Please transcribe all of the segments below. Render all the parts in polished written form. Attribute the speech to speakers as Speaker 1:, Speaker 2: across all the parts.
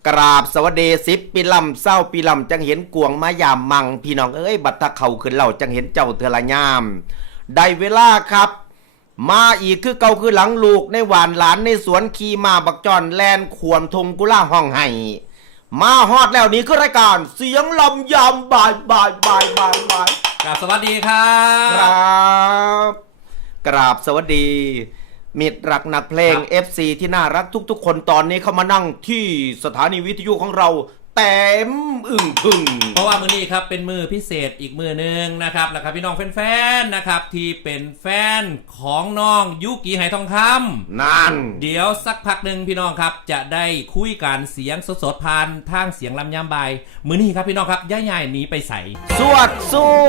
Speaker 1: กราบสวัสดี10 ปีลำเศร้าปีลำจังเห็นกวงมายามมังพี่น้องเอ้ยบัดตะเข่าขึ้นเล่าจังเห็นเจ้าเทอละยามได้เวลาครับมาอีกคือเก่าคือหลังลูกในหวานหลานในสวนขี่มาบักจอนแลนขวมทงกุล่าห้องไห้มาฮอดแล้วนี่คือรายการเสียงลำยำบ่าย
Speaker 2: กราบสวัสดีครับ
Speaker 1: กราบสวัสดีมิตรรักนักเพลง FC ที่น่ารักทุกๆคนตอนนี้เขามานั่งที่สถานีวิทยุของเราเต็มอึ่งพึ่ง
Speaker 2: เพราะว่ามือนี้ครับเป็นมือพิเศษอีกมือหนึ่งนะครับแล้วครับพี่น้องแฟนๆนะครับที่เป็นแฟนของน้องยุกิไหทองคำ
Speaker 1: นั่น
Speaker 2: เดี๋ยวสักพักหนึ่งพี่น้องครับจะได้คุยกันเสียงสดๆผ่านทางเสียงลำยำใบมือนี้ครับพี่น้องครับย่ายๆหนีไปใส่
Speaker 1: สวด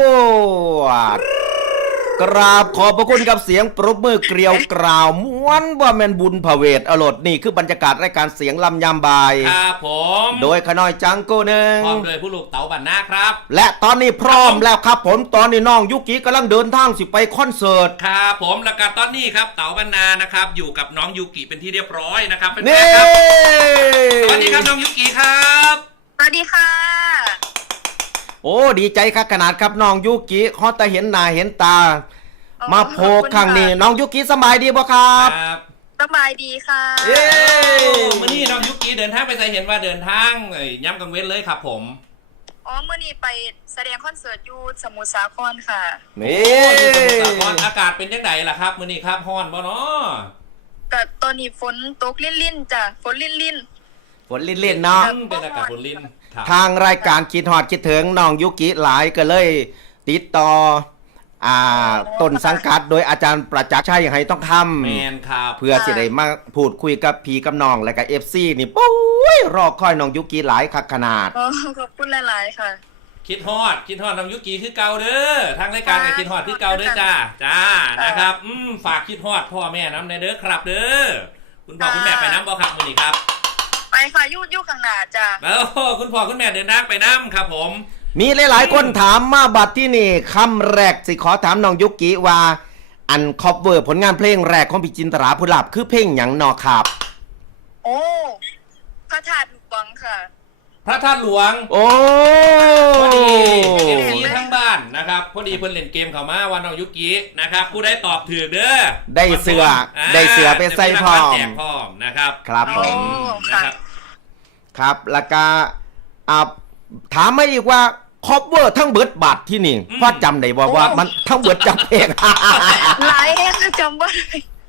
Speaker 1: กราบขอบพระคุณกับเสียงปรบมือเกลียวกราวม้วนว่าแมนบุญพเวทอรดนี่คือบรรยากาศรายการเสียงลำยำบาย
Speaker 2: ครับผม
Speaker 1: โดยขน้อยจังโก้หนึ่ง
Speaker 2: พร้อมโดยผู้ลูกเต๋าบันนาครับ
Speaker 1: และตอนนี้พร้อมแล้วครับผมตอนนี้น้องยุกิกำลังเดินทางสิไปคอนเสิร์ต
Speaker 2: ครับผมแล้วก็ตอนนี้ครับเต๋าบันนานะครับอยู่กับน้องยุกิเป็นที่เรียบร้อยนะครับเป็น
Speaker 1: นี่
Speaker 2: ครับสวัสดีครับน้องยุกิครับ
Speaker 3: สวัสดีค่ะ
Speaker 1: โอ้ดีใจครับขนาดครับน้องยุกิฮอตแต่เห็นหน้าเห็นตามาโพข้างนี้น้องยุกิสบายดีบ่ครับ
Speaker 3: สบายดีค่ะ
Speaker 1: เย้
Speaker 2: มื่อนี้น้องยุกิเดินทางไปใส่เห็นว่าเดินทางย้ำกังเว้นเลยครับผม
Speaker 3: มื่อนี้ไปแสดงคอนเสิร์ตอยู่สมุทรสาครค่ะ
Speaker 1: นี่
Speaker 2: สมุทรสาครอากาศเป็นยังไงล่ะครับมื่อนี้ครับฮ้อนบ่เนาะ
Speaker 3: แต่ตอนนี้ฝนตกลิ่นจ้ะฝนลิ่น
Speaker 1: เนาะ
Speaker 2: เป็นอากาศฝนลิ่น
Speaker 1: ทางรายการคิดฮอดคิดถึงน้องยุกิหลายก็เลยติดต่อต้นสังกัดโดยอาจารย์ประจักษ์ชัยไหต้องทำ
Speaker 2: แมนครับ
Speaker 1: เพื่อสิได้มาพูดคุยกับพี่กับน้องและกับ FC นี่ปุ้ยรอคอยน้องยุกิหลายคักขนาด
Speaker 3: ขอบคุณหลายๆค่ะ
Speaker 2: คิดฮอดน้องยุกิคือเก่าเด้อทางรายการกับคิดฮอดคือเก่าเด้อจ้านะครับฝากคิดฮอดพ่อแม่น้ำในเด้อครับเด้อคุณพ่อคุณแม่ไปน้ำบ่ครับมื้อนี้ครับ
Speaker 3: ไปค่ะยู่ข้างหน้าจ้า
Speaker 2: คุณพ่อคุณแม่เดินทางไปน้ำครับผม
Speaker 1: มีหลายๆคนถามมาบัดที่นี่คำแรกสิขอถามน้องยุกิว่าอันคอฟเวอร์ผลงานเพลงแรกของพี่จินตราภูลาภคือเพลงหยังนอครับ
Speaker 3: โอ้พระธาตุหลวงค่ะ
Speaker 2: พระธาตุหลวง
Speaker 1: โอ้
Speaker 2: พอดีFCทั้งบ้านนะครับพอดีเพิ่นเล่นเกมเข้ามาว่าน้องยุกินะครับผู้ได้ตอบถูกเด้อ
Speaker 1: ได้เสือไปใส่พร้อม
Speaker 2: แจกพร้อมนะครับ
Speaker 1: ครับผมครับแล้วก็ถามมาอีกว่าคอฟเวอร์ทั้งเบิดบาทที่นี่พ่อจำได้ว่ามันทั้งเบิดจำเพลง
Speaker 3: หลายแห่งจำว่า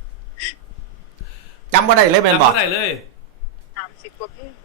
Speaker 1: ได้เลยเป็นบอก
Speaker 2: จำได้เลย
Speaker 3: 30 กว่าเพลง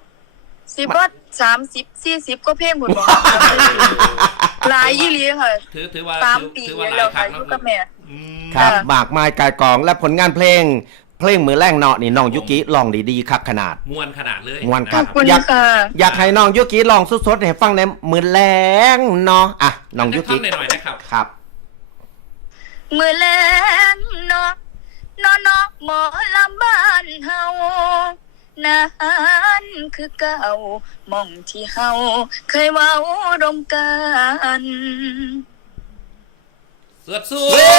Speaker 3: 30-40 กว่าเพลงหมดบอกหลายยี่ลีค่ะ
Speaker 2: ถือว่า
Speaker 3: 3 ปีแล้วค่ะอยู่กับแม่
Speaker 1: ครับมากมายกายกองและผลงานเพลงมือแรงเนาะนี่น้องยุกิร้องดีๆคักขนาด
Speaker 2: ม่วนขนาดเลย
Speaker 1: ม่วนครับอยากให้น้องยุกิร้องสดๆให้ฟังในมือแรงเนาะอ่ะน้องยุกิ
Speaker 2: หน่อยนะครับ
Speaker 1: ครับ
Speaker 3: มือแรงเนาะหมอลำบ้านเฮานั้นคือเก่าม่องที่เฮาเคยเว้าร่วมกัน
Speaker 2: สู้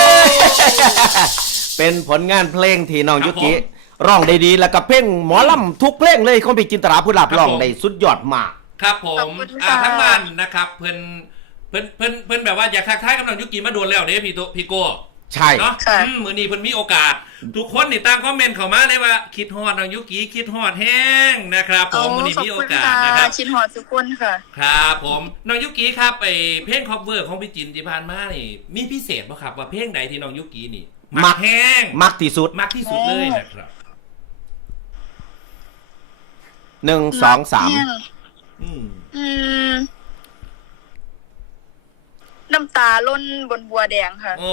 Speaker 1: เป็นผลงานเพลงที่น้องยุกิร้องได้ดีแล้วก็เพลงหมอลำทุกเพลงเลยของพี่จินตราภูลาภร้องได้สุดยอดมาก
Speaker 2: ครับผมทั้งบ้านนะครับเพิ่นแบบว่าอยากทักทายกับน้องยุกิมาโดนแล้วเด้พี่โก้
Speaker 1: ใช่
Speaker 2: เนาะมื้อนี้เพิ่นมีโอกาสทุกคนนี่ต่างคอมเมนต์เข้ามาเลยว่าคิดฮอดน้องยุกิคิดฮอดแห้งนะครับผมมื้อนี้มีโอกาสนะครับ
Speaker 3: คิดฮอดทุกคนค่ะ
Speaker 2: ครับผมน้องยุกิครับไปเพลงคอฟเวอร์ของพี่จินที่ผ่านมานี่มีพิเศษบ่ครับว่าเพลงใดที่น้องยุกินี่มักแห้ง
Speaker 1: มักที่สุด
Speaker 2: เลยนะครับ
Speaker 1: 1 2 3
Speaker 3: น้ำตาล้นบนบัวแดงค่ะ
Speaker 1: โอ้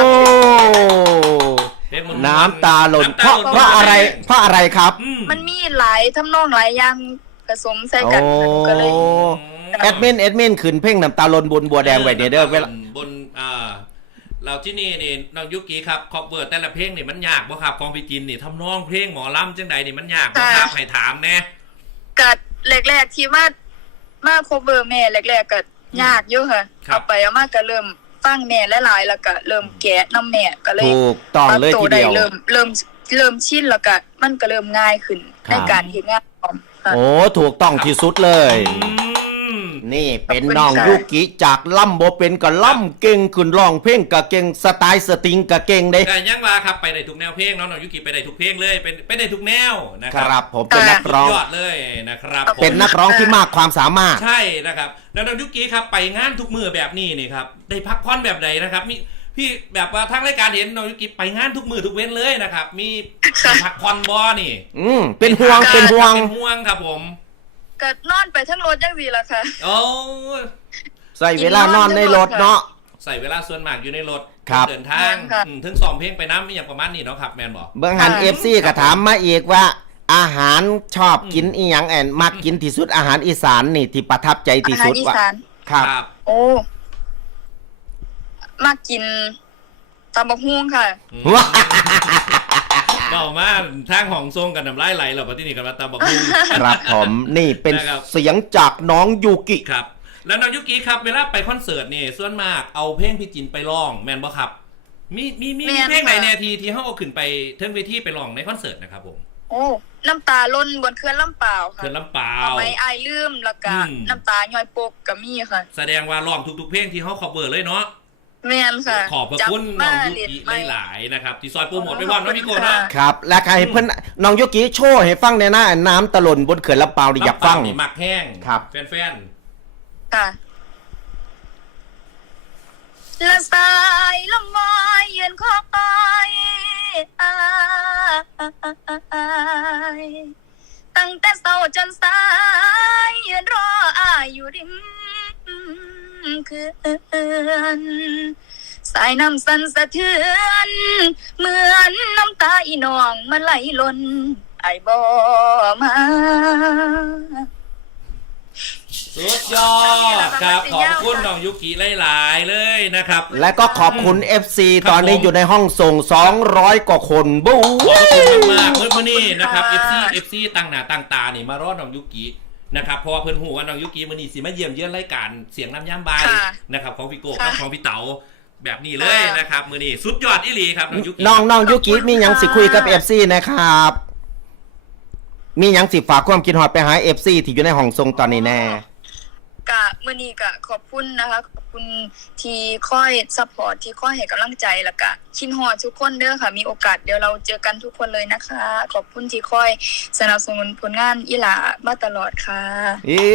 Speaker 1: น้ำตาล้นเพราะอะไรครับ
Speaker 3: มันมีหลายทำนองหลายอย่างผสมใส่กันก็เลย
Speaker 1: แอดมินขึ้นเพลงน้ำตาล้นบนบัวแดงไว้เด้อเวลา
Speaker 2: บนเราที่นี่น้องยุกิครับคอฟเวอร์แต่ละเพลงนี่มันยากบ่ครับของพี่จินนี่ทำนองเพลงหมอลำจังใดนี่มันยากบ่ครับให้ถามแน่
Speaker 3: กัดแรกๆที่มาคอฟเวอร์แม่แรกๆก็ยากอยู่ค่ะเอาไปเอามาก็เริ่มฟังแม่หลายๆแล้วก็เริ่มแกะน้ำแม่ก็เลย
Speaker 1: ถูกต้องเลยทีเดียว
Speaker 3: เริ่มชินแล้วก็มันก็เริ่มง่ายขึ้นในการเฮ็ดงานค่ะ
Speaker 1: โอ้ถูกต้องที่สุดเลย
Speaker 2: อืม
Speaker 1: นี่เป็น
Speaker 3: ขอบคุณ
Speaker 1: น้อง
Speaker 3: ค่ะ
Speaker 1: ยุกิจากล่ำบ่เป็นกับล่ำเก่งขึ้นร้องเพลงกับเก่งสไตล์สตริงกับเก่งเด้
Speaker 2: แต่ยังว่าครับไปได้ทุกแนวเพลงน้องยุกิไปได้ทุกเพลงเลยเป็นไปได้ทุกแนวนะค
Speaker 1: ค
Speaker 2: รั
Speaker 1: รับผมเป็นนักร้อง
Speaker 2: ยอดเลยนะครับผม
Speaker 1: เป็นนักร้องที่มากความสามารถ
Speaker 2: ใช่นะครับแล้วน้องยุกิครับไปงานทุกมือแบบนี้นี่ครับได้พักผ่อนแบบใดนะครับมีพี่แบบว่าทางรายการเห็นน้องยุกิไปงานทุกมือทุกเว้นเลยนะครับมีพักผ่อนบ่นี่
Speaker 1: เป็นห่วงเป็นห่วง
Speaker 2: เป็นห่วงครับผม
Speaker 3: ก็นอนไปทั้งรถจังซี่ล่ะค่ะ
Speaker 2: โอ้
Speaker 1: ใส่เวลานอนในรถเนาะ
Speaker 2: ใส่เวลาส่วนมากอยู่ในรถ
Speaker 1: ครับ
Speaker 2: เดินทาง
Speaker 3: ค่ะ
Speaker 2: ถึงซ้อมเพลงไปน้ำอย่างประมาณนี้เนาะครับแมนบอก
Speaker 1: เบื้องหัน FC ก็ถามมาอีกว่า อาหารชอบกินอีหยังแอนมักกินที่สุดอาหารอีสานนี่ที่ประทับใจที่
Speaker 3: อาหา
Speaker 1: สุ
Speaker 3: ร
Speaker 1: ด
Speaker 3: อี
Speaker 1: ว่า
Speaker 3: สาน
Speaker 1: ครับ
Speaker 3: โอ้มากินตำบักหุ่งค่ะ
Speaker 1: ว้า
Speaker 2: เบามาทางของทรงกันน้ำลายไหลเราปฏินี่กันมาตาบอก
Speaker 1: ครับผมนี่เป็น
Speaker 2: นะครับ
Speaker 1: เสียงจากน้องยูกิ
Speaker 2: ครับ แล้วน้องยุกิครับเวลาไปคอนเสิร์ตนี่ส่วนมากเอาเพลงพี่จินไปร้องแมนบ่ครับ มี
Speaker 3: แม่น
Speaker 2: เพลงไหน
Speaker 3: ค่ะ
Speaker 2: แน่ทีที่เขาเอาขึ้นไปเทิงเวทีไปร้องในคอนเสิร์ตนะครับผม
Speaker 3: โอ้น้ำตาล้นบนเขื่อนลำเปล่าวค่ะ
Speaker 2: เทินลำเปล่า
Speaker 3: เอาไม้อายลืมแล้วก็
Speaker 2: อืม
Speaker 3: น้ำตาย่อยปกก็มีค่ะ
Speaker 2: แสดงว่าร้องทุกๆเพลงที่เขา cover เลยเนาะ
Speaker 3: แม่นค่ะ
Speaker 2: ขอบพระคุณ
Speaker 3: จั
Speaker 2: น้อง
Speaker 3: มา
Speaker 2: ยุ
Speaker 3: เรียน
Speaker 2: กิ
Speaker 3: ไม่
Speaker 2: หลายๆนะครับที่ซอยโปรโมทไปว่าน้องพี่โก้นะ
Speaker 1: ครับ และใครเพิ่นน้องยูกิโชว์ให้ฟังในหน้าน้ำตะหล่นบนเขื่อนลำเปาวนี่อยากฟัง
Speaker 2: ลำเปล่นี่หมักแห้ง
Speaker 1: ครับ
Speaker 2: แฟน
Speaker 3: ค่ะละสายลมวายยืนคอยอายตั้งแต่เช้าจนสายยืนรออายอยู่ริมเขื่อนสายน้ำสั่นสะเทือนเหมือนน้ำตาอีน้องมันไหลล้นไอ้ายบ่มา
Speaker 2: ๆสุดยอดครับขอบคุณน้องยุกิหลายๆเลยนะครับ
Speaker 1: และก็ขอบคุณ FC ตอนนี้อยู่ในห้องส่ง 200 กว่าคนบู๊
Speaker 2: ขอบคุณมากๆเมื่อนี้นะครับ FC ตั้งหน้าตั้งตานี่มารอน้องยุกินะครับเพราะว่าเพิ่นหูว่าน้องยุกิมื้อนี้สิมาเยี่ยมเยือนรายการเสียงน้ำย่ำบาย
Speaker 3: ค่ะ
Speaker 2: นะครับของพี่โก้
Speaker 3: ค่ะ
Speaker 2: กับของพี่เต๋าแบบนี้เลยนะครับมื้อนี้สุดยอดอีหลีครับน้องยุกิ
Speaker 1: น้องยูกิมีหยังสิคุยกับ FC นะครับ มีหยังสิฝากความคิดฮอดไปหา FC ที่อยู่ในห้องส่งตอนนี้แน่
Speaker 3: กะมื้อนี้กะขอบคุณนะคะขอบคุณที่คอยซัพพอร์ตที่คอยให้กำลังใจแล้วก็คิดฮอดทุกคนเด้อค่ะมีโอกาสเดี๋ยวเราเจอกันทุกคนเลยนะคะ ขอบคุณที่คอยสนับสนุนผลงานอีหลามาตลอดค่ะ
Speaker 1: เอ้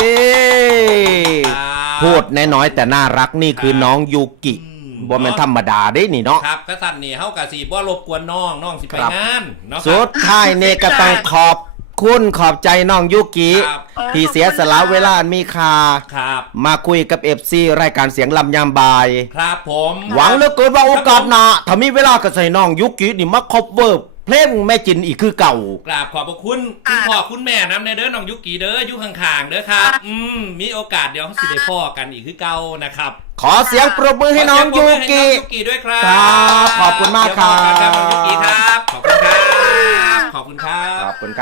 Speaker 1: พูดน้อยๆแต่น่ารักนี่คือน้องยูกิบ่แม่นธรรมดาเด้นี่เนาะ
Speaker 2: ครับกษัตริย์นี่เฮากะสิบ่รบกวนน้องสิไป
Speaker 1: ครับ
Speaker 2: งานเนาะค
Speaker 1: สุ
Speaker 2: รับ
Speaker 1: ดท้ายนี่ก็ต้องขอบคุณขอบใจน้องยูกิ
Speaker 2: ครับ
Speaker 1: ที่เสียสละเวลาอันมีค่า
Speaker 2: ครับ
Speaker 1: มาคุยกับ FC รายการเสียงลำยามบาย
Speaker 2: ครับผม
Speaker 1: หวังเหลือเกินว่าโอกาสหน้าถ้ามีเวลาก็ใส่น้องยูกินี่มาคบเวิร์เพลงแม่จินอีกคือเก่า
Speaker 2: กราบขอบพระคุณคุณพ่อคุณแม่นำในเด้อน้องยุกิเด้ออยู่ข้างๆเด้อครับมีโอกาสเดี๋ยวสิได้พ่อกันอีกคือเก่านะครับ
Speaker 1: ขอเสียงปรบมือให้น้องยูกิ
Speaker 2: ขอเสียงปรบมือให้น้องยูกิด้วยครับ
Speaker 1: ครับขอบคุณมากครับ
Speaker 2: เดี๋ยวพอกันครับน้องยูกิครับ ขอบคุณครับ ขอบคุณครับ
Speaker 1: ขอบคุณครับ